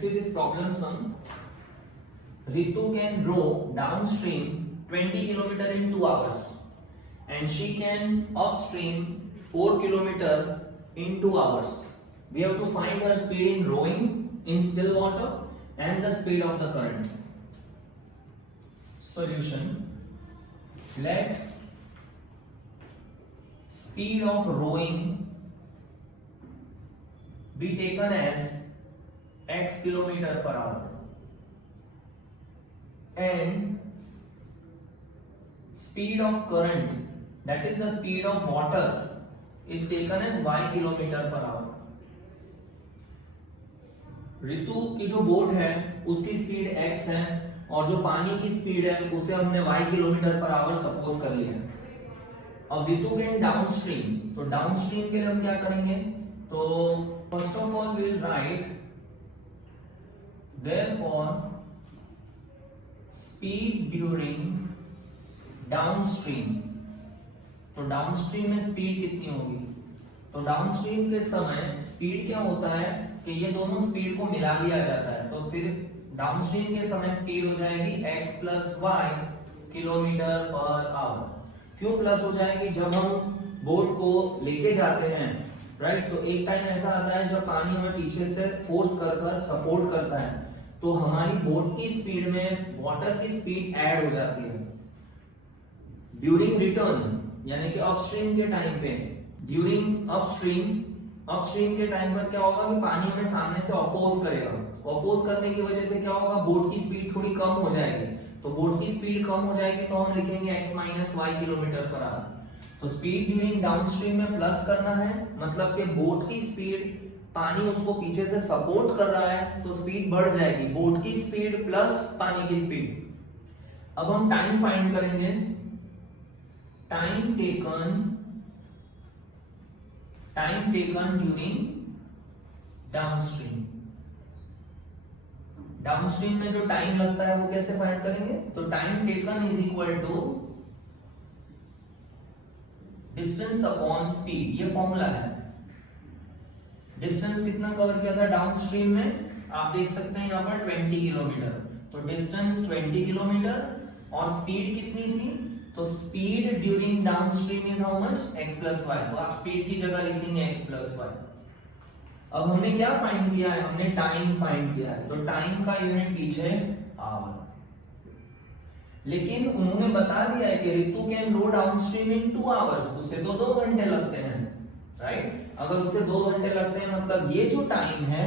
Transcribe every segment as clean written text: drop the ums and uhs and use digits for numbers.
Let's see this problem sum. Ritu can row downstream 20 km in 2 hours and she can upstream 4 km in 2 hours. We have to find her speed in rowing in still water and the speed of the current. Solution. Let speed of rowing be taken as x km/h and speed of current, that is the speed of water, is taken as y km/h. ऋतु की जो boat है उसकी speed x है और जो पानी की speed है उसे हमने y km/h सपोज कर लिया है. अब ऋतु कैन डाउनस्ट्रीम, तो डाउनस्ट्रीम के लिए हम क्या करेंगे, तो first of all we will write therefore speed during downstream. तो डाउनस्ट्रीम में स्पीड कितनी होगी, तो डाउनस्ट्रीम के समय स्पीड क्या होता है कि ये दोनों स्पीड को मिला लिया जाता है, तो फिर डाउनस्ट्रीम के समय स्पीड हो जाएगी x + y km/h. क्यों प्लस हो जाएगी, जब हम बोट को लेके जाते हैं राइट, तो एक टाइम ऐसा आता है जब पानी हमें पीछे से फोर्स कर सपोर्ट करता है, तो हमारी बोट की स्पीड में वाटर की स्पीड ऐड हो जाती है. ड्यूरिंग रिटर्न यानी कि अपस्ट्रीम के टाइम पे, ड्यूरिंग अपस्ट्रीम के टाइम पर क्या होगा कि पानी हमें सामने से अपोज करेगा. अपोज करने की वजह से क्या होगा, बोट की स्पीड थोड़ी कम हो जाएगी. तो बोट की स्पीड कम हो जाएगी तो हम लिखेंगे x - y km/h. तो स्पीड ड्यूरिंग डाउनस्ट्रीम में प्लस करना है, मतलब कि बोट की स्पीड, पानी उसको पीछे से सपोर्ट कर रहा है तो स्पीड बढ़ जाएगी, बोट की स्पीड प्लस पानी की स्पीड. अब हम टाइम फाइंड करेंगे. Time taken during downstream. Downstream में जो टाइम लगता है वो कैसे फाइंड करेंगे, तो time taken is equal to distance upon speed. ये फॉर्मूला है. डिस्टेंस कितना कवर किया था डाउनस्ट्रीम में, आप देख सकते हैं यहाँ पर 20 किलोमीटर. तो डिस्टेंस 20 किलोमीटर और स्पीड कितनी थी, तो speed during downstream is how much, x + y. तो आप स्पीड की जगह लिखेंगे x + y. अब हमने क्या फाइंड किया है, हमने टाइम फाइंड किया है, तो टाइम का यूनिट पीछे आवर. लेकिन उन्होंने बता दिया है कि Ritu can row downstream in 2 hours, उसे तो 2 घंटे लगते हैं राइट. अगर उसे 2 घंटे लगते हैं मतलब ये जो टाइम है,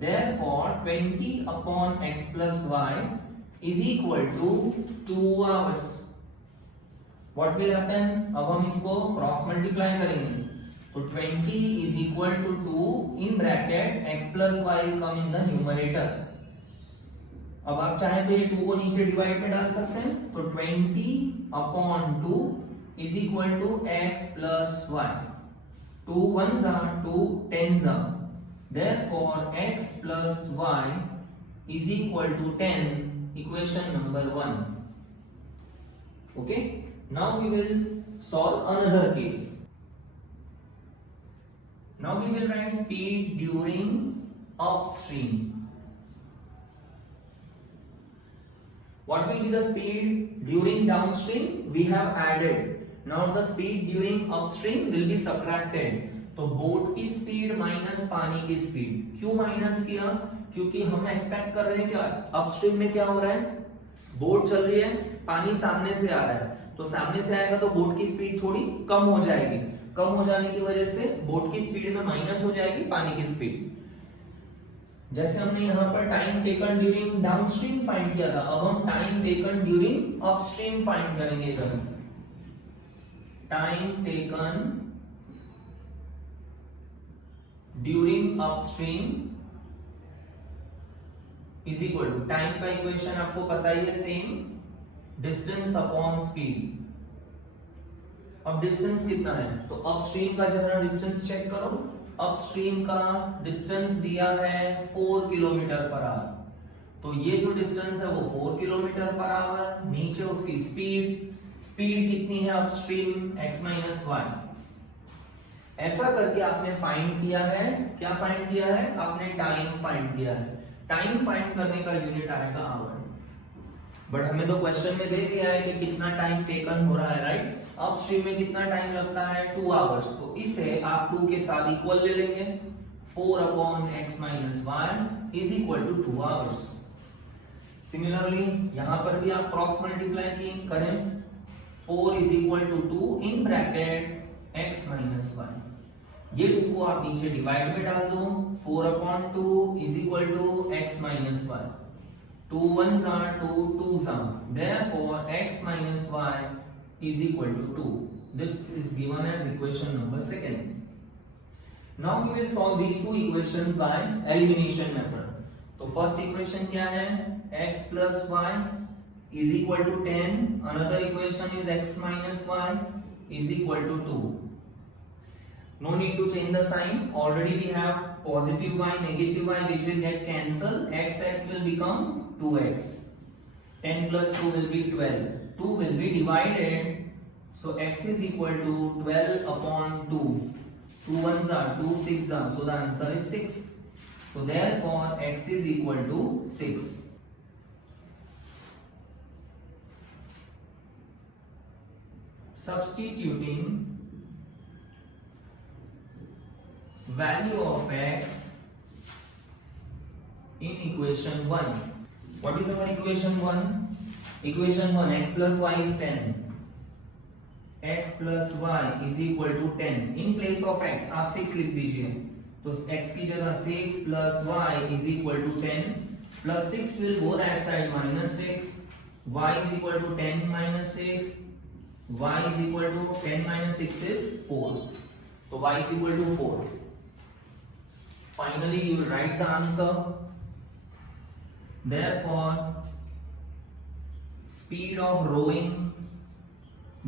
therefore 20/x + y is equal to 2 hours. What will happen, अब हम इसको क्रॉस मल्टीप्लाई करेंगे, तो 20 is equal to 2 in bracket x plus y will come in the numerator. अब आप चाहे तो ये 2 को नीचे डिवाइड में डाल सकते हैं, तो 20/2 is equal to x plus y. 2 1s are 2 10s are. Therefore x plus y is equal to 10. Equation number 1. Okay. Now we will solve another case. Now we will write speed during upstream. What will be the speed during downstream? We have added. Now the speed during upstream will be subtracted. तो boat की speed minus पानी की speed. क्यों minus किया, क्योंकि हम expect कर रहे हैं क्या, अपस्ट्रीम में क्या हो रहा है, बोट चल रही है, पानी सामने से आ रहा है, तो सामने से आएगा तो बोट की स्पीड थोड़ी कम हो जाएगी. कम हो जाने की वजह से बोट की स्पीड में माइनस हो जाएगी पानी की स्पीड. जैसे हमने यहाँ पर time taken during downstream find किया था, अब हम time taken during upstream find करेंगे. इधर time taken during upstream is equal to, time का इक्वेशन आपको पता ही है सेम, डिस्टेंस अपॉन स्पीड. अब डिस्टेंस कितना है, तो अपस्ट्रीम का जरा डिस्टेंस चेक करो. अपस्ट्रीम का डिस्टेंस दिया है 4 km/h. तो ये जो डिस्टेंस है वो 4 km/h. नीचे उसकी स्पीड कितनी है अपस्ट्रीम, x - y. ऐसा करके आपने फाइंड किया है, क्या फाइंड किया है आपने, टाइम फाइंड किया है. टाइम फाइंड करने का यूनिट आएगा आवर। बट हमें तो क्वेश्चन में दे दिया है कि कितना टाइम टेकन हो रहा है, राइट। अपस्ट्रीम में कितना टाइम लगता है 2 आवर्स, तो इसे आप 2 के साथ इक्वल ले लेंगे। 4/x - y is equal to 2 hours. Similarly यहां पर भी आप क्रॉस मल्टीप्लाई करें, 4 is equal to 2 in bracket x - y। ये 2 को आप नीचे डिवाइड में डाल दो, 4/2 is equal to x - y। 2 1s are 2, 2s are, therefore x minus y is equal to 2. This is given as equation number 2. Now we will solve these two equations by elimination method. तो first equation क्या है, x plus y is equal to 10. Another equation is x minus y is equal to 2. No need to change the sign. Already we have positive y, negative y, which will get cancelled. X will become 2x. 10 plus 2 will be 12. 2 will be divided. So x is equal to 12 upon 2. 2 1s are 2, 6 are. So the answer is 6. So therefore x is equal to 6. Substituting value of x in equation 1. What is our equation 1? Equation 1, x plus y is 10. x plus y is equal to 10. In place of x आप 6 लिख दीजिए, तो x की जगह 6 plus y is equal to 10. Plus 6 will go that side, minus 6. y is equal to 10 minus 6. y is equal to 10 minus 6 is 4. So y is equal to 4. Finally you will write the answer. Therefore speed of rowing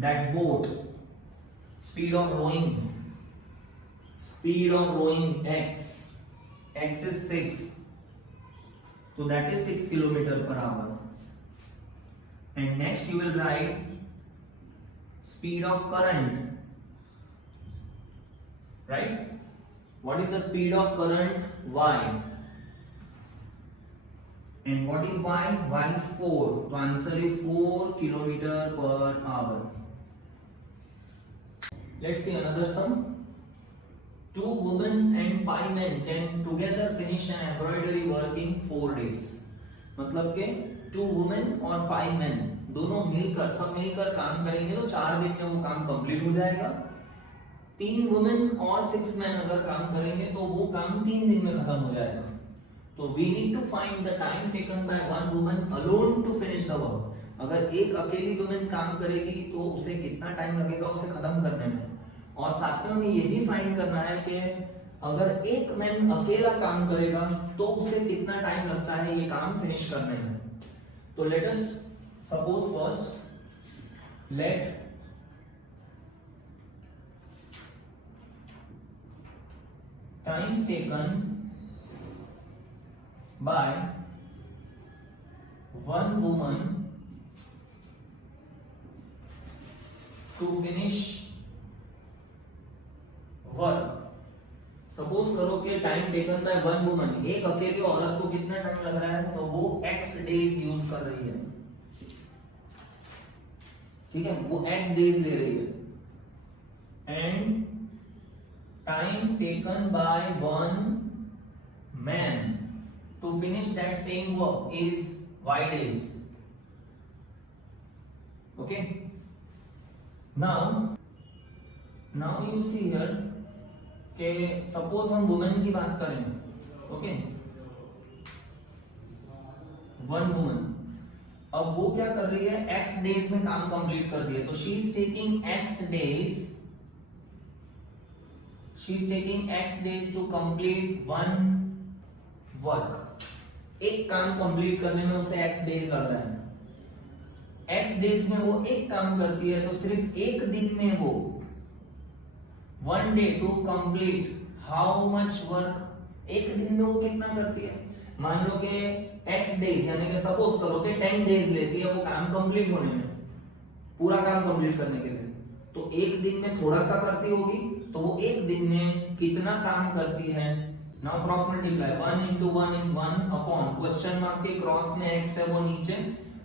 that boat, speed of rowing x is 6, so that is 6 km/h. And next you will write speed of current, right? What is the speed of current? Y. And what is y? Y is 4. The answer is 4 km/h. Let's see another sum. 2 women and 5 men can together finish an embroidery work in 4 days. मतलब के 2 women और 5 men दोनों मिलकर, सब मिलकर काम करेंगे तो 4 दिन में वो काम कंप्लीट हो जाएगा। 3 वुमेन और 6 मैन अगर काम करेंगे तो वो काम 3 दिन में खत्म हो जाएगा। तो we need to find the time taken by one woman alone to finish the work. अगर एक अकेली वुमन काम करेगी तो उसे कितना टाइम लगेगा उसे खत्म करने में, और साथ में हमें ये भी फाइंड करना है कि अगर एक मैन अकेला काम करेगा तो उसे कितना टाइम लगता है ये काम फिनिश करने में। तो let us suppose first let time taken by one woman to finish work। Suppose करो कि time taken by one woman, एक अकेली औरत को कितना टाइम लग रहा है, तो वो x डेज यूज कर रही है, ठीक है, वो x डेज ले रही है। And time taken by one man to finish that same work is y days. Okay, now you see here कि suppose हम woman की बात करें, okay, one woman, अब वो क्या कर रही है, x days में काम कंप्लीट कर रही है, तो she is taking x days to complete one work। एक काम कंप्लीट करने में उसे x डेज लग रहा है। x डेज में वो एक काम करती है तो सिर्फ एक दिन में वो one day to complete how much work, एक दिन में वो कितना करती है। मान लो कि x डेज यानी कि सपोज करो कि 10 डेज लेती है वो काम कंप्लीट होने में, पूरा काम कंप्लीट करने के लिए, तो एक दिन में थोड़ा सा करती होगी, तो वो एक दिन में कितना काम करती है now cross multiply 1 into 1 is 1 upon question mark के क्रॉस में x है वो नीचे,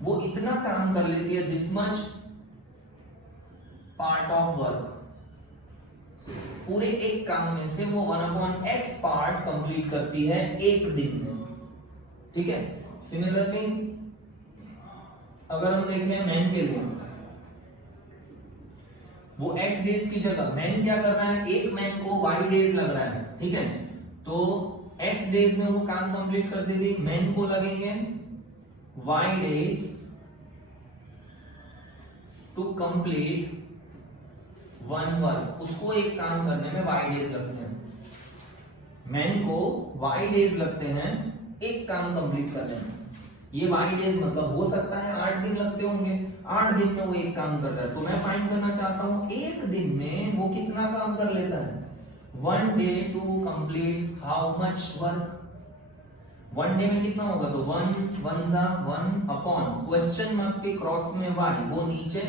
वो इतना काम कर लेती है this much part of work, पूरे एक काम में से वो 1/x पार्ट कंप्लीट करती है एक दिन में, ठीक है। सिमिलरली अगर हम देखें मैन के लिए, वो x डेज की जगह मैन क्या कर रहा है, एक मैन को y डेज लग रहा है, ठीक है, तो x डेज में वो काम कंप्लीट कर देगी, मैन को लगेंगे y days to complete one work, उसको एक काम करने में y डेज लगते हैं, मैन को y डेज लगते हैं एक काम कंप्लीट करने में। ये y डेज मतलब हो सकता है 8 दिन लगते होंगे, 8 दिन में वो एक काम कर रहा है, तो मैं फाइंड करना चाहता हूं एक दिन में वो कितना काम कर लेता है, 1 day to complete how much work, 1 day में कितना होगा, तो 1 1 जा 1 अपॉन क्वेश्चन मार्क के क्रॉस में y, वो नीचे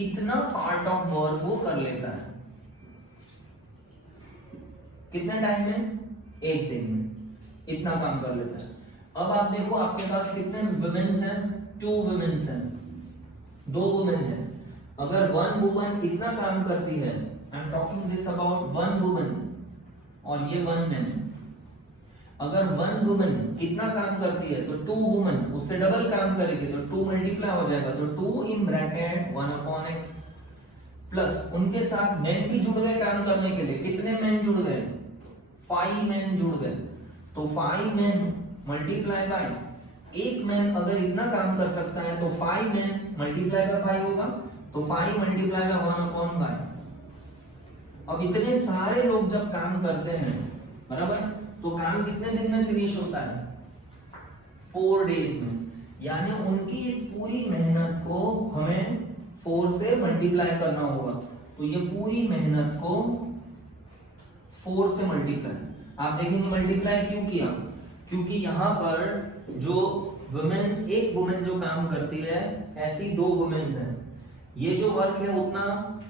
इतना पार्ट ऑफ वर्क वो कर लेता है, कितने टाइम में, एक दिन में इतना काम कर लेता है। अब आप देखो आपके पास कितने वुमेन्स हैं, 2 वुमेन्स हैं, 2 वुमेन हैं, अगर 1 वुमन इतना काम करती है, I am talking this about 1 woman और ये 1 मैन, अगर 1 वुमन इतना काम करती है तो 2 वुमन उससे डबल काम करेगी, तो 2 मल्टीप्लाई हो जाएगा, तो 2 इन ब्रैकेट 1/x प्लस उनके साथ मैन भी जुड़ गए काम करने के लिए, कितने मैन जुड़ गए, 5 मैन जुड़ गए, तो 5 मैन मल्टीप्लाई बाय, एक मैन अगर इतना काम कर सकता है तो 5 मैन मल्टीप्लाई बाय 5 होगा, तो 5 मल्टीप्लाई बाय 1/y। अब इतने सारे लोग जब काम करते हैं बराबर, तो काम कितने दिन में फिनिश होता है, 4 डेज में, यानी उनकी इस पूरी मेहनत को हमें 4 से मल्टीप्लाई करना होगा, तो ये पूरी मेहनत को 4 से मल्टीप्लाई, आप देखेंगे मल्टीप्लाई क्यों किया, क्योंकि यहाँ पर जो वुमेन, एक वुमेन जो काम करती है, ऐसी 2 वुमेन्स हैं, ये जो वर्क है उतना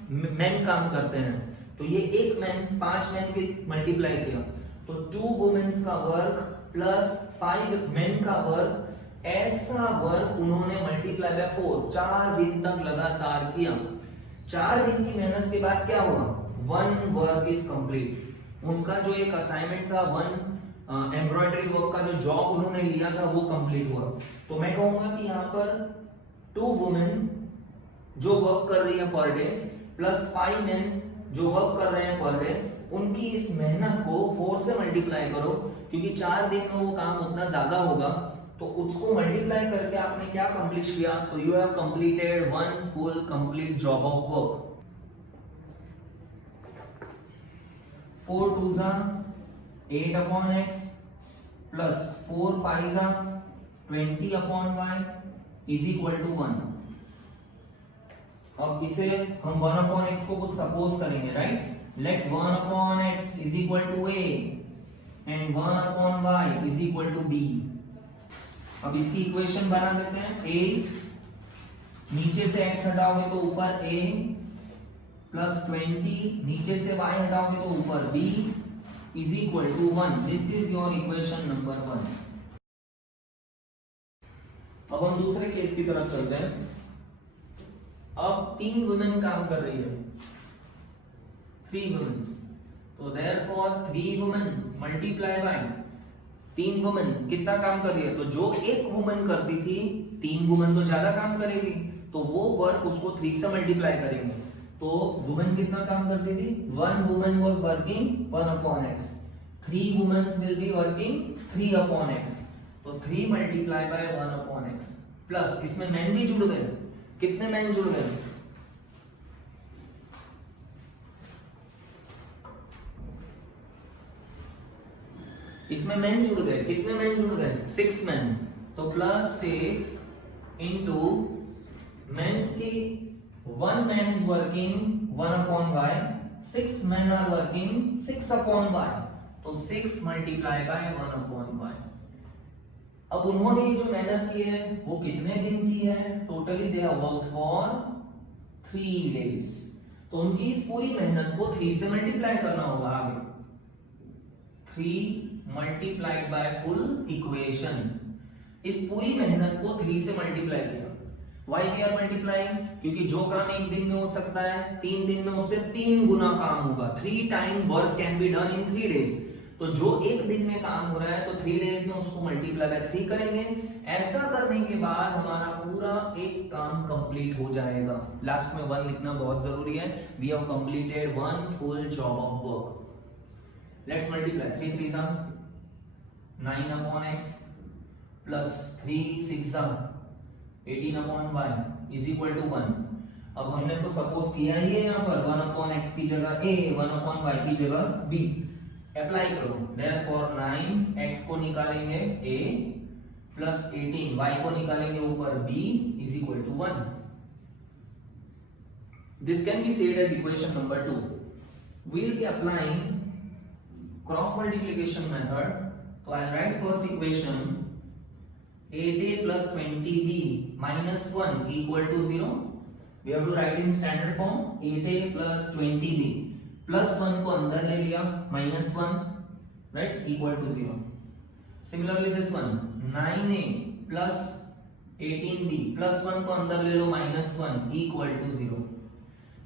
मैन काम करते हैं, तो ये एक मैन 5 मैन के मल्टीप्लाई किया, तो 2 वुमेन्स का वर्क प्लस 5 मैन का वर्क, ऐसा वर्क उन्होंने मल्टीप्लाई बाय 4 4 दिन तक लगातार किया। 4 दिन की मेहनत के बाद क्या हुआ, 1 वर्क इज कंप्लीट, उनका जो एक असाइनमेंट था, 1 एम्ब्रॉयडरी वर्क का जो जॉब उन्होंने लिया था वो कंप्लीट हुआ। तो मैं कहूंगा कि यहाँ पर 2 वुमेन जो वर्क कर रही है पर डे प्लस 5 मैन जो वर्क कर रहे हैं पर डे, उनकी इस मेहनत को 4 से मल्टीप्लाई करो, क्योंकि 4 दिन में वो काम उतना ज्यादा होगा, तो उसको मल्टीप्लाई करके आपने क्या कंप्लीट किया, तो you have completed 1 full complete job of work. 4 2 जा 8/x प्लस 4 5 जा 20/y इज इक्वल टू 1। अब इसे हम 1/x को कुछ सपोज करेंगे, right, let 1/x is equal to a and 1/y is equal to b। अब इसकी इक्वेशन बना देते हैं, a नीचे से x हटाओगे तो ऊपर a प्लस 20, नीचे से y हटाओगे तो ऊपर b is equal to 1। This is your equation number 1। अब हम दूसरे केस की तरफ चलते हैं। अब 3 वुमेन काम कर रही है, 3 वुमेन, तो therefore 3 women multiply by 3 women कितना काम कर रही है, तो जो एक वुमेन करती थी 3 वुमेन तो ज्यादा काम करेगी, तो वो वर्क उसको 3 से मल्टीप्लाई करेंगे, तो वुमेन कितना काम करती थी, 1 women was working 1/x, 3 womens will be working 3/x, तो 3 मल्टीप्लाई बाय 1/x प्लस इसमें मैन भी जुड़ गए, कितने मैन जुड़ गए, इसमें मैन जुड़ गए, कितने मैन जुड़ गए, 6 मैन, तो प्लस 6 इंटू मैन की 1 man is working 1/y, 6 men are working 6/y, तो 6 मल्टीप्लाई बाय 1/y। अब उन्होंने जो मेहनत की है वो कितने दिन की है, totally they have worked for 3 days, तो उनकी इस पूरी मेहनत को 3 से मल्टीप्लाई करना होगा आगे, 3 मल्टीप्लाइड बाय फुल इक्वेशन। इस पूरी मेहनत को 3 से मल्टीप्लाई किया। Why we are multiplying? क्योंकि जो काम एक दिन में हो सकता है 3 दिन में उससे 3 गुना काम होगा। 3 time work can be done in 3 days। तो जो एक दिन में काम हो रहा है तो 3 डेज में उसको मल्टीप्लाई बाय 3 करेंगे। ऐसा करने के बाद हमारा पूरा एक काम कंप्लीट हो जाएगा। लास्ट में 1 लिखना बहुत जरूरी है। We have completed 1 full job of work. Let's multiply 3 3 सा 9 अपॉन x प्लस 3 6 सा 18 upon y is equal to 1। अब हमने तो सपोज किया ही है यहाँ पर 1 अपॉन x की जगह a, 1 अपॉन y की जगह b। अप्लाई करो। देयरफॉर 9 x को निकालेंगे a प्लस 18 y को निकालेंगे ऊपर b is equal to 1। This can be said as equation number 2। We will be applying cross multiplication method. तो I write first equation 8a plus 20b minus 1 equal to 0. We have to write in standard form 8a plus 20b plus 1 को अंदर ले लिया minus 1 right equal to 0. Similarly this one 9a plus 18b plus 1 को अंदर ले लो minus 1 equal to 0.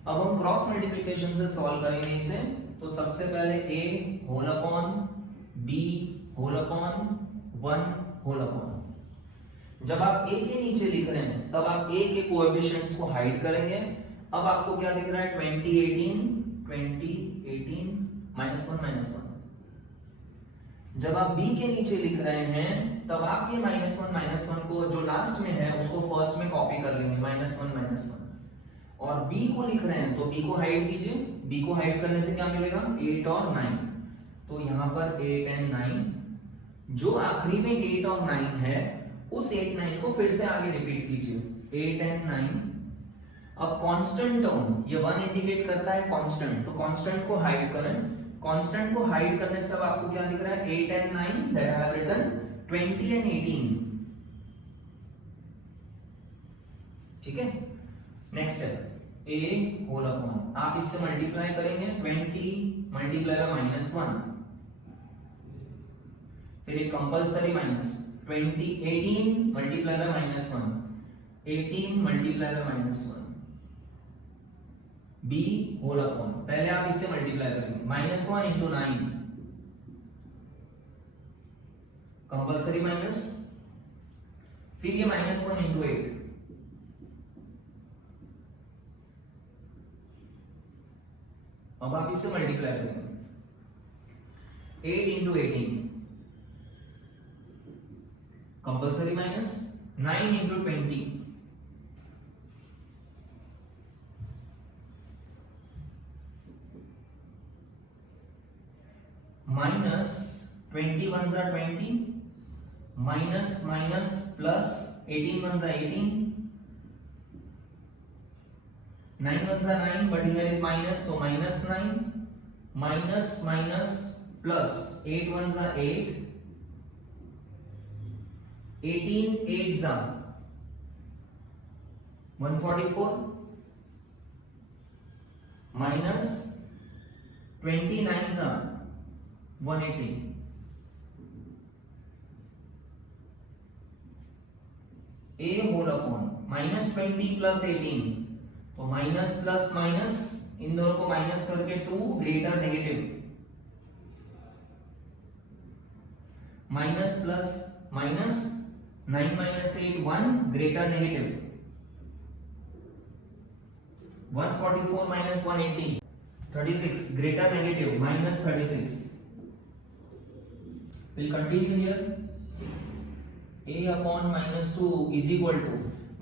अब हम cross multiplication से सॉल्व करेंगे इसे। तो सबसे पहले a whole upon b whole upon 1 whole upon. जब आप a के नीचे लिख रहे हैं तब आप a के कोएफिशिएंट्स को हाइड करेंगे। अब आपको क्या दिख रहा है 20 18 -1 -1। जब आप b के नीचे लिख रहे हैं तब आप ये -1 -1 को जो लास्ट में है उसको फर्स्ट में कॉपी कर लेंगे -1 -1। और b को लिख रहे हैं तो b को हाइड कीजिए। b को हाइड करने से क्या मिलेगा 8 और 9। तो यहाँ पर 8 and 9 जो आखिरी में 8 और 9 है उस 8 9 को फिर से आगे रिपीट कीजिए 8 and 9। अब कांस्टेंट टर्म ये 1 इंडिकेट करता है कांस्टेंट। तो कांस्टेंट को हाइड करें। कांस्टेंट को हाइड करने से अब आपको क्या दिख रहा है 8 and 9 that I have written 20 and 18। ठीक है। नेक्स्ट है a होल अपॉन। आप इससे मल्टीप्लाई करेंगे 20 मल्टीप्लाई बाय -1 फिर एक compulsory minus 20 18 multiply by -1 18 multiply by -1 b whole upon. पहले आप इससे मल्टीप्लाई करेंगे -1 into 9 कंपलसरी माइनस फिर ये -1 into 8 अब आप इससे मल्टीप्लाई करेंगे 8 into 18 compulsory minus 9 into 20 minus 20 ones are 20 minus minus plus 18 ones are 18 9 ones are 9 but here is minus so minus 9 minus minus plus 8 ones are 8 18 8s are 144 minus 29s are 180 a whole upon -20 plus 18 तो minus plus minus इन दोनों को minus करके 2 greater negative minus plus minus 9 minus 8 1 greater negative 144 minus 180 36 greater negative minus 36 we'll continue here a upon -2 is equal to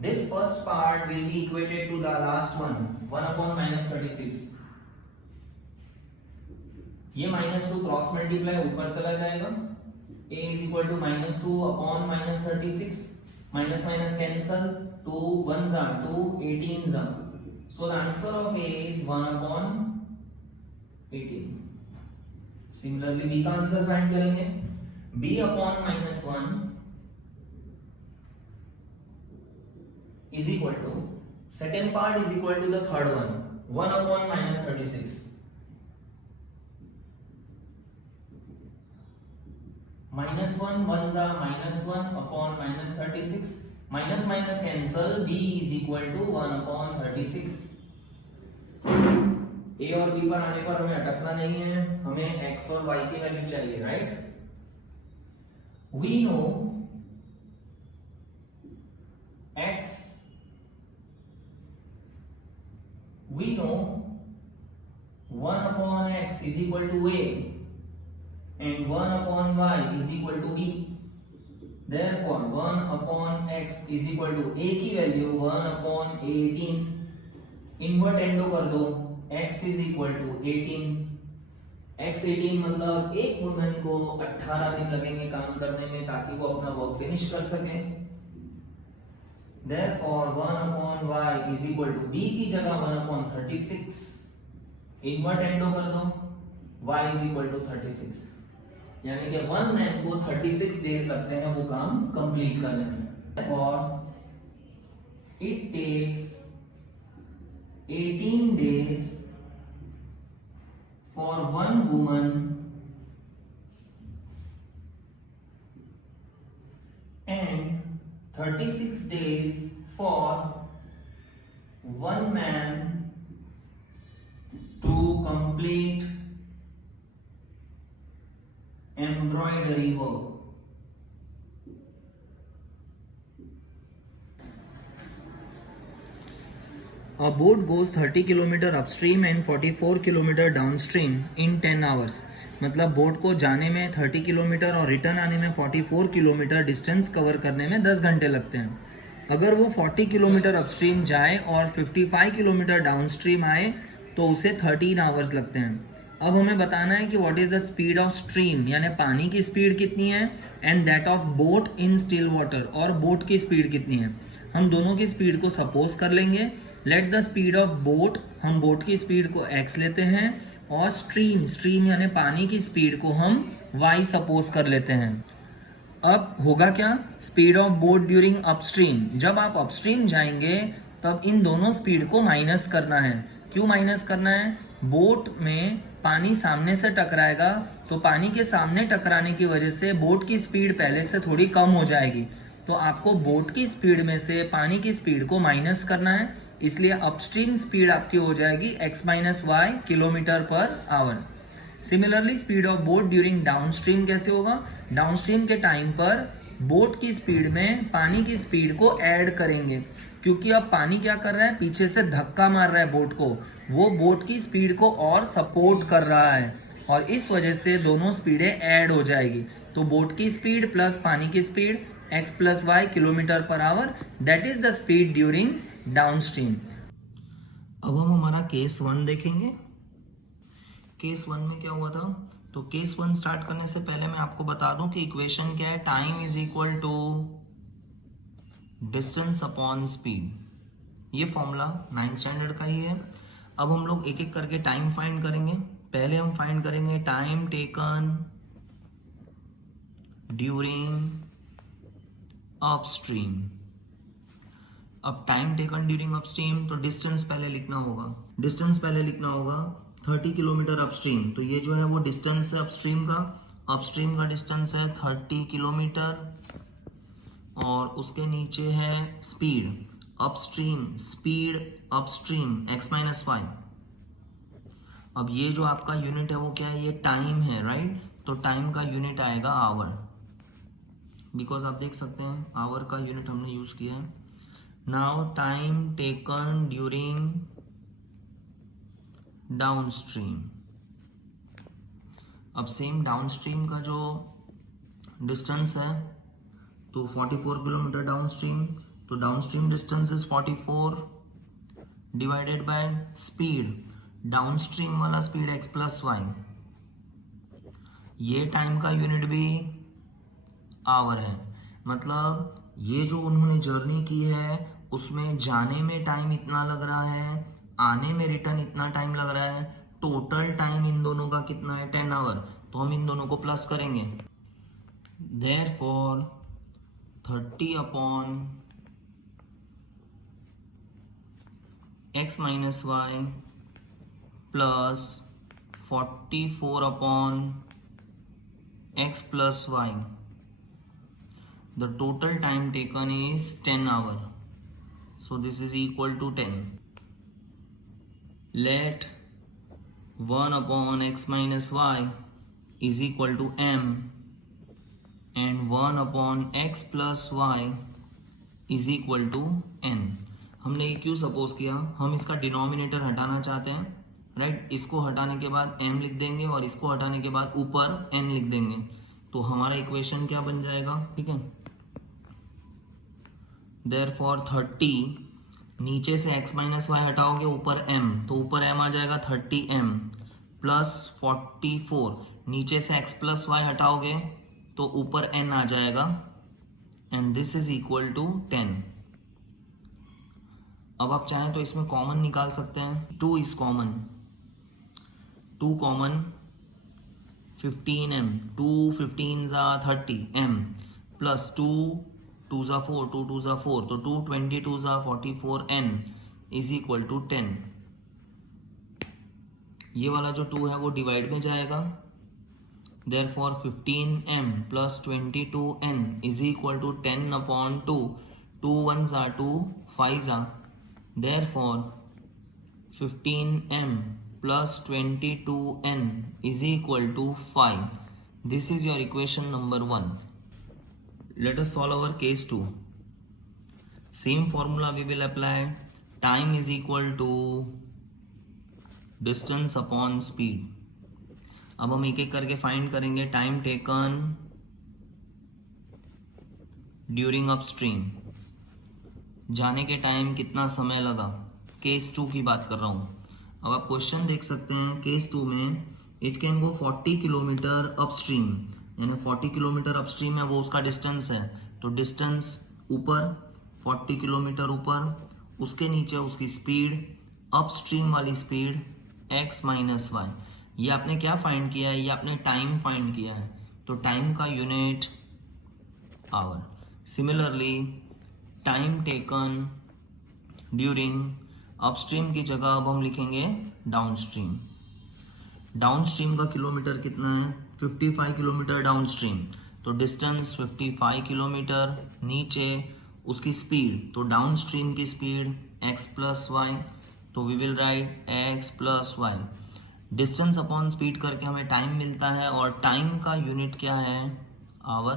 this first part will be equated to the last one 1 upon -36 ये -2 cross multiply ऊपर चला जाएगा a is equal to -2 upon -36 minus minus cancel 2 1s are 2 18s are so the answer of a is 1 upon 18 similarly b का answer find करेंगे b upon -1 is equal to second part is equal to the third one 1 upon -36 -1 1 जा -1 upon -36, minus minus cancel, b is equal to 1 upon 36। a और b पर आने पर हमें अटकना नहीं है, हमें x और y की वैल्यू चाहिए, right. We know x, we know 1 upon x is equal to a and 1 upon y is equal to b. Therefore 1 upon x is equal to a की वैल्यू 1 upon 18, इन्वर्ट एंडो कर दो, x is equal to 18, x 18 मतलब एक woman को 18 दिन लगेंगे काम करने में ताकि वो अपना वर्क फिनिश कर सके। Therefore 1 upon y is equal to b की जगह 1 upon 36, इन्वर्ट एंडो कर दो, y is equal to 36, यानी कि 1 मैन को 36 डेज लगते हैं वो काम कंप्लीट करने में। Therefore it takes 18 days for one woman and 36 days for one man to complete embroidery work. A boat goes 30 km upstream and 44 km downstream in 10 hours. मतलब बोट को जाने में 30 किलोमीटर और रिटर्न आने में 44 किलोमीटर डिस्टेंस कवर करने में 10 घंटे लगते हैं। अगर वो 40 किलोमीटर अपस्ट्रीम जाए और 55 किलोमीटर डाउनस्ट्रीम आए तो उसे 13 आवर्स लगते हैं। अब हमें बताना है कि what is the speed of stream, यानी पानी की स्पीड कितनी है, and that of boat in still water, और बोट की स्पीड कितनी है। हम दोनों की स्पीड को सपोज कर लेंगे। Let the speed of boat, हम बोट की स्पीड को x लेते हैं, और स्ट्रीम यानी पानी की स्पीड को हम y सपोज कर लेते हैं। अब होगा क्या, speed of boat during upstream, जब आप अपस्ट्रीम जाएंगे तब इन दोनों स्पीड को माइनस करना है। क्यों माइनस करना है, बोट में पानी सामने से टकराएगा तो पानी के सामने टकराने की वजह से बोट की स्पीड पहले से थोड़ी कम हो जाएगी, तो आपको बोट की स्पीड में से पानी की स्पीड को माइनस करना है, इसलिए अपस्ट्रीम स्पीड आपकी हो जाएगी x minus y kilometre per hour. Similarly speed of boat during downstream कैसे होगा, डाउनस्ट्रीम के टाइम पर बोट की स्पीड में पानी की स्पीड को ऐड करेंगे, क्योंकि अब पानी क्या कर रहा है, पीछे से धक्का मार रहा है बोट को, वो बोट की स्पीड को और सपोर्ट कर रहा है, और इस वजह से दोनों स्पीडें ऐड हो जाएगी। तो बोट की स्पीड प्लस पानी की speed x plus y kilometre per hour, that is the speed during downstream. अब हम हमारा केस 1 देखेंगे। केस 1 में क्या हुआ था, तो केस 1 स्टार्ट करने से पहले मैं आपको बता दूं कि इक्वेशन क्या है, time is equal to distance upon speed. ये फॉर्मूला 9th स्टैंडर्ड का ही है। अब हम लोग एक एक करके टाइम फाइंड करेंगे। पहले हम फाइंड करेंगे टाइम टेकन ड्यूरिंग अपस्ट्रीम। अब टाइम टेकन ड्यूरिंग अपस्ट्रीम, तो डिस्टेंस पहले लिखना होगा, 30 किलोमीटर अपस्ट्रीम, तो ये जो है वो डिस्टेंस है अपस्ट्रीम का डिस्टेंस है 30 किलोमीटर, और उसके नीचे है speed upstream x minus y. अब ये जो आपका यूनिट है वो क्या है, ये टाइम है, राइट। तो टाइम का यूनिट आएगा आवर, बिकॉज आप देख सकते हैं आवर का यूनिट हमने यूज किया है। Now time taken during downstream, अब सेम डाउनस्ट्रीम का जो डिस्टेंस है तो 44 किलोमीटर डाउनस्ट्रीम, तो downstream distance is 44 divided by speed, downstream वाला स्पीड x प्लस वाई, ये टाइम का यूनिट भी आवर है। मतलब ये जो उन्होंने जर्नी की है उसमें जाने में टाइम इतना लग रहा है, आने में रिटर्न इतना टाइम लग रहा है, टोटल टाइम इन दोनों का कितना है 10 आवर। तो हम इन दोनों को प्लस करेंगे, therefore 30 upon x minus y plus 44 upon x plus y. The total time taken is 10 hours. So this is equal to 10. Let 1 upon x minus y is equal to m and 1 upon x plus y is equal to n. हमने ये क्यों suppose किया? हम इसका denominator हटाना चाहते हैं, right? इसको हटाने के बाद m लिख देंगे और इसको हटाने के बाद ऊपर n लिख देंगे, तो हमारा इक्वेशन क्या बन जाएगा? ठीक है, देयरफॉर 30, नीचे से x माइनस वाई हटाओगे ऊपर m, तो ऊपर m आ जाएगा 30m प्लस 44, नीचे से x प्लस वाई हटाओगे तो ऊपर n आ जाएगा and this is equal to 10. अब आप चाहें तो इसमें कॉमन निकाल सकते हैं. 2 इज कॉमन, 2 कॉमन 15m, 2 15 जा 30m प्लस 2 2 जा 4, 2 2 जा 4, तो 2 22 जा 44n इज इक्वल टू 10. ये वाला जो 2 है वो डिवाइड में जाएगा, therefore 15m plus 22n is equal to 10 upon 2, 2 1 जा 2 5 जा, therefore 15m plus 22n is equal to 5. This is your equation number 1. Let us solve our case 2. Same formula we will apply. Time is equal to distance upon speed. अब हम एक एक करके find करेंगे. Time taken during upstream, जाने के time कितना समय लगा. केस 2 की बात कर रहा हूँ. अब आप क्वेश्चन देख सकते हैं. केस 2 में it can go 40 kilometre upstream, यानी 40 किलोमीटर अपस्ट्रीम है वो उसका डिस्टेंस है, तो डिस्टेंस ऊपर 40 किलोमीटर ऊपर, उसके नीचे उसकी स्पीड, अपस्ट्रीम वाली स्पीड x माइनस वाई. ये आपने क्या फाइंड किया है? ये आपने टाइम फाइंड किया है, तो टाइम का unit hour. Similarly time taken during upstream की जगह अब हम लिखेंगे डाउनस्ट्रीम. डाउनस्ट्रीम का किलोमीटर कितना है? 55 किलोमीटर डाउनस्ट्रीम, तो डिस्टेंस 55 किलोमीटर, नीचे उसकी स्पीड, तो डाउनस्ट्रीम की स्पीड x प्लस वाई, तो we will write x plus y. Distance upon speed करके हमें टाइम मिलता है और टाइम का यूनिट क्या है? आवर.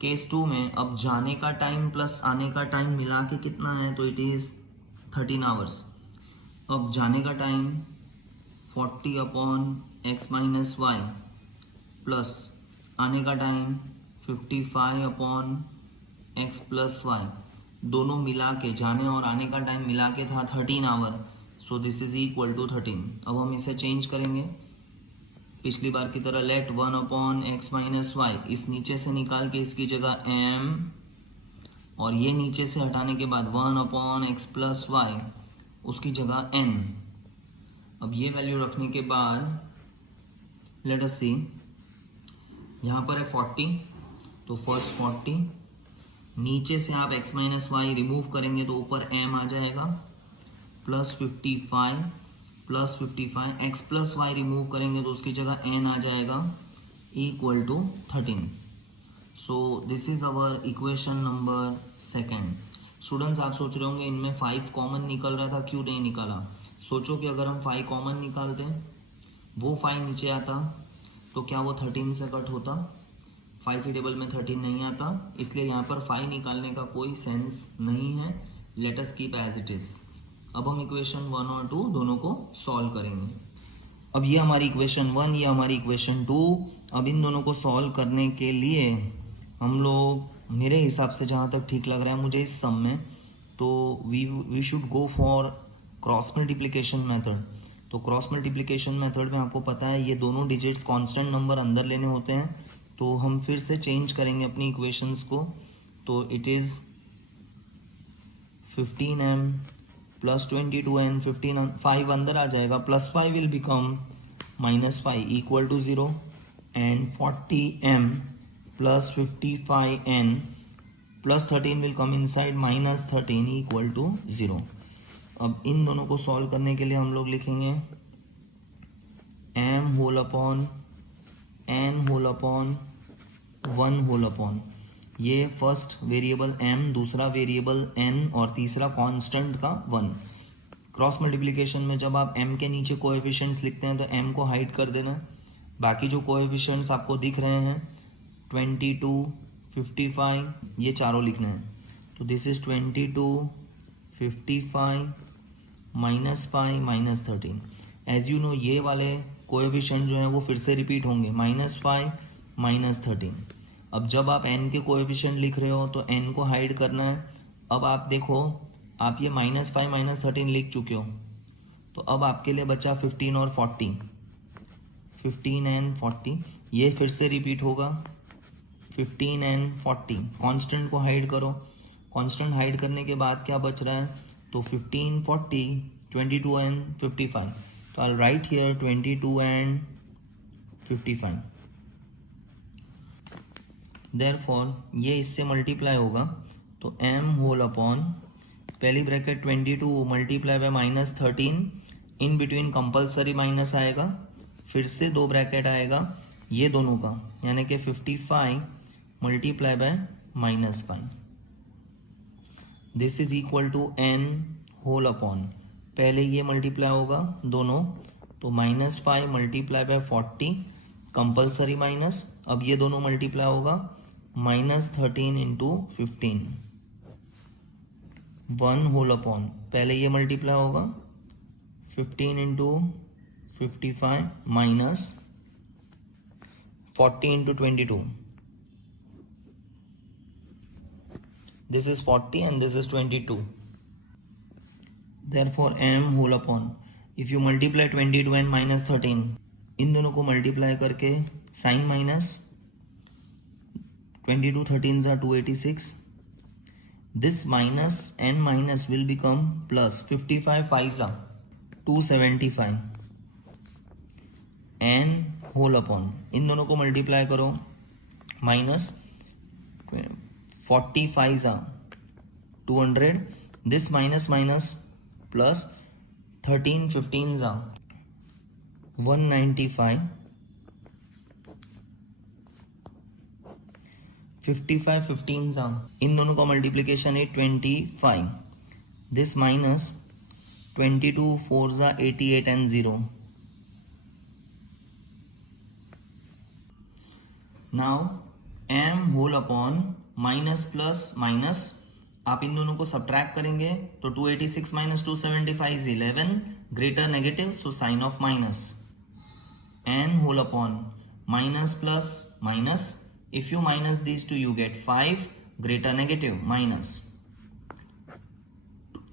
केस 2 में अब जाने का टाइम प्लस आने का टाइम मिला के कितना है? तो इट इज 13 आवर्स. अब जाने का time 40 upon x minus y plus आने का time 55 upon x plus y, दोनों मिला के, जाने और आने का टाइम मिला के था 13 hour. So this is equal to 13. अब हम इसे चेंज करेंगे पिछली बार की तरह. Let 1 upon x minus y, इस नीचे से निकाल के इसकी जगह m, और ये नीचे से हटाने के बाद 1 अपॉन एक्स प्लस वाई, उसकी जगह n. अब ये वैल्यू रखने के बाद लेट अस सी, यहाँ पर है 40, तो फर्स्ट 40, नीचे से आप x माइनस वाई रिमूव करेंगे तो ऊपर m आ जाएगा, plus 55 plus 55, x plus y remove करेंगे तो उसकी जगह n आ जाएगा, equal to 13. So this is our equation number 2. Students, आप सोच रहे होंगे इनमें 5 कॉमन निकल रहा था, क्यों नहीं निकाला? सोचो कि अगर हम 5 कॉमन निकालते, वो 5 नीचे आता, तो क्या वो 13 से कट होता? 5 की टेबल में 13 नहीं आता, इसलिए यहाँ पर 5 निकालने का कोई सेंस नहीं है. Let us keep as it is. अब हम इक्वेशन 1 और 2 दोनों को सॉल्व करेंगे. अब ये हमारी इक्वेशन 1, ये हमारी इक्वेशन 2. अब इन दोनों को सॉल्व करने के लिए हम लोग, मेरे हिसाब से जहाँ तक ठीक लग रहा है मुझे इस सम में, तो we should go for cross multiplication method. तो क्रॉस मल्टीप्लिकेशन मेथड में आपको पता है ये दोनों डिजिट्स कांस्टेंट नंबर अंदर लेने होते हैं, तो हम फिर से चेंज करेंगे अपनी इक्वेशंस को. तो it is 15m plus 22n, 5 अंदर आ जाएगा, plus 5 will become minus 5 equal to 0, and 40m plus 55n plus 13 will come inside, minus 13 equal to 0. अब इन दोनों को सॉल्व करने के लिए हम लोग लिखेंगे m whole upon n whole upon 1 whole upon, ये फर्स्ट वेरिएबल m, दूसरा वेरिएबल n और तीसरा कांस्टेंट का 1। क्रॉस मल्टीप्लिकेशन में जब आप m के नीचे कोएफिशिएंट्स लिखते हैं तो m को हाइड कर देना। बाकी जो कोएफिशिएंट्स आपको दिख रहे हैं 22, 55, ये चारों लिखने हैं। तो this is 22, 55, -5, -13। As you know ये वाले कोएफिशिएंट जो हैं वो फिर से रिपीट होंगे, -5, -13। अब जब आप n के कोएफिशिएंट लिख रहे हो तो n को हाइड करना है। अब आप देखो, आप ये -5, -13 लिख चुके हो, तो अब आपके लिए बचा 15 और 40, 15 एंड 40, ये फिर से रिपीट होगा 15 एंड 40। कांस्टेंट को हाइड करो, कांस्टेंट हाइड करने के बाद क्या बच रहा है, तो 15, 40, 22 एंड 55। तो I right here 22 and 55। Therefore ये इससे मल्टीप्लाई होगा तो m होल अपॉन पहली bracket 22 multiply by -13, in between compulsory minus आएगा, फिर से दो ब्रैकेट आएगा ये दोनों का, यानी कि 55 multiply by -5। This is equal to n whole upon, पहले ये मल्टीप्लाई होगा दोनों, तो -5 मल्टीप्लाई बाय 40 कंपलसरी माइनस, अब ये दोनों मल्टीप्लाई होगा -13 इंटू 15, 1 होल अपॉन, पहले ये मल्टीप्लाई होगा 15 into 55 minus 40 into 22, this is 40 and this is 22. Therefore m whole upon, if you multiply 22 and -13, इन दोनों को मल्टीप्लाई करके sign minus 22 13 are 286, this minus n minus will become plus 55 5 are 275, n whole upon, इन दोनों को multiply करो minus 45 are 200, this minus minus plus 13 15 are 195, 55 15 are, इन दोनों का multiplication है 25, this minus 22 4 are 88 and 0. Now m whole upon minus plus minus, आप इन दोनों को सब्ट्रैक्ट करेंगे तो 286 minus 275 is 11, greater negative, so sign of minus, n whole upon minus plus minus, if you minus this to you get 5, greater negative minus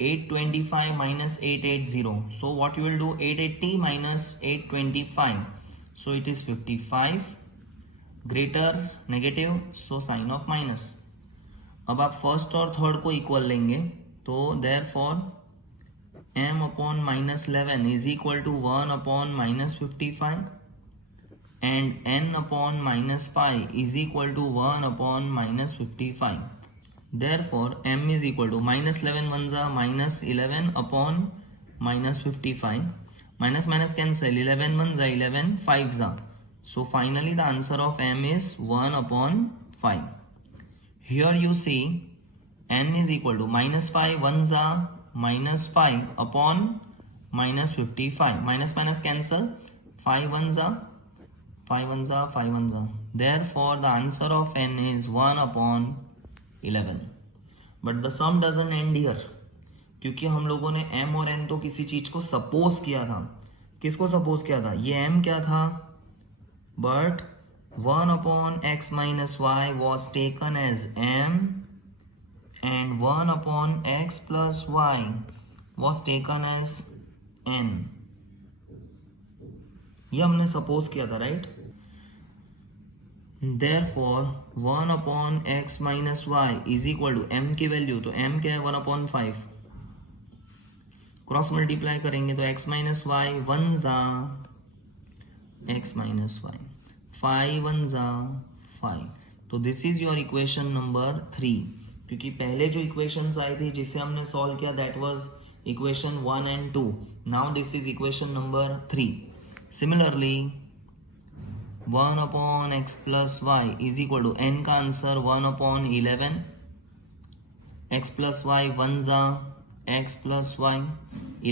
825 minus 880, so what you will do, 880 minus 825, so it is 55, greater negative, so sign of minus. अब आप first और third को equal लेंगे तो therefore m upon -11 is equal to 1 upon -55 and n upon -5 is equal to 1 upon -55। Therefore m is equal to -11 1 जा -11 upon -55, minus minus cancel, 11 1 जा 11 5 जा, so finally the answer of m is 1 upon 5. Here you see n is equal to -5 1 are -5 upon -55, minus minus cancel, 5 1 are 5 1 are 5 1 are, therefore the answer of n is 1 upon 11. But the sum doesn't end here, क्योंकि हम लोगों ने m और n तो किसी चीज को suppose किया था। किसको सपोज किया था? ये m क्या था, but 1 upon x minus y was taken as m and 1 upon x plus y was taken as n, ये हमने सपोज किया था, right? therefore 1 upon x minus y is equal to m की वैल्यू, तो m क्या है 1 upon 5, cross multiply करेंगे तो x minus y 1 जा x minus y, 5 1 जा 5, तो this is your equation number 3। क्योंकि पहले जो इक्वेशंस आई थी जिसे हमने सॉल्व किया that was equation 1 and 2, now this is equation number 3। Similarly 1/x plus y is equal to n का आंसर 1/11 x plus y 1 जा x plus y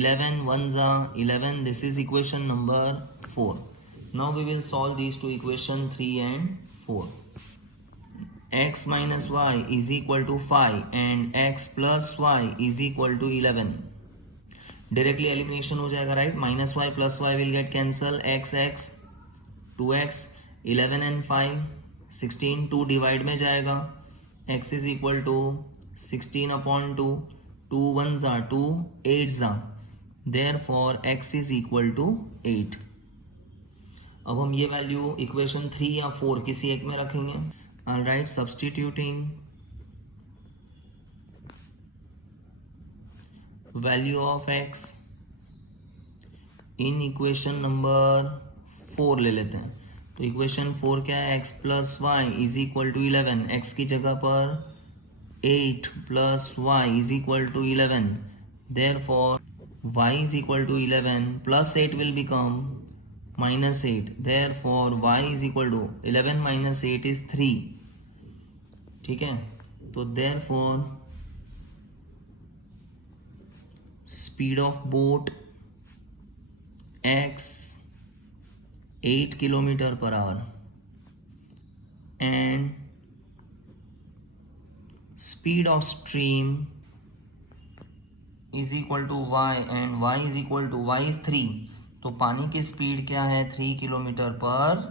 11 1 जा 11. This is equation number 4. Now we will solve these two equation 3 and 4. x minus y is equal to 5 and x plus y is equal to 11. Directly elimination हो जाएगा, right? Minus y plus y will get cancel. x 2x 11 and 5 16. 2 divide में जाएगा. x is equal to 16/2. 2 1s are 2 8s are. Therefore x is equal to 8. अब हम ये value equation 3 या 4 किसी एक में रखेंगे. All right, substituting value of x in equation number 4 ले लेते हैं. तो इक्वेशन 4 क्या है? x plus y is equal to 11. x की जगह पर 8 plus y is equal to 11. Therefore y is equal to 11 plus 8 will become minus 8. Therefore y is equal to 11 minus 8 is 3. ठीक है, तो therefore speed of boat x 8 km/h and speed of stream is equal to y and y is equal to y is 3. तो पानी की speed क्या है? 3 km/h.